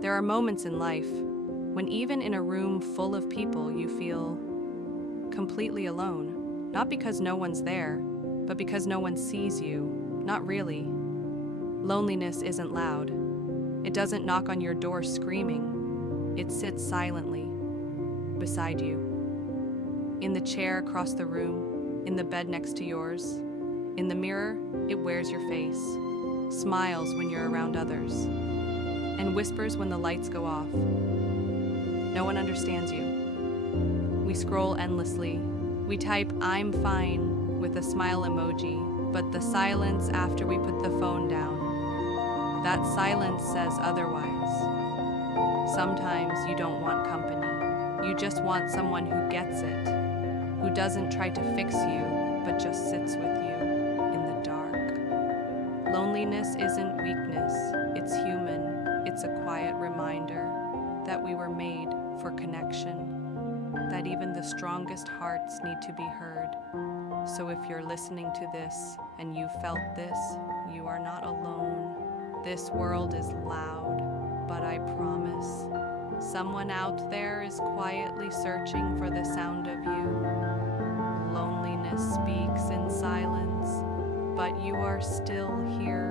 There are moments in life when even in a room full of people you feel completely alone, not because no one's there, but because no one sees you, not really. Loneliness isn't loud. It doesn't knock on your door screaming. It sits silently beside you. In the chair across the room, in the bed next to yours, in the mirror, it wears your face, smiles when you're around others, and whispers when the lights go off. No one understands you. We scroll endlessly. We type "I'm fine" with a smile emoji, but the silence after we put the phone down, that silence says otherwise. Sometimes you don't want company. You just want someone who gets it, who doesn't try to fix you, but just sits with you in the dark. Loneliness isn't weakness, it's human. It's a quiet reminder that we were made for connection, that even the strongest hearts need to be heard. So if you're listening to this and you felt this, you are not alone. This world is loud, but I promise, someone out there is quietly searching for the sound of you. Loneliness speaks in silence, but you are still here.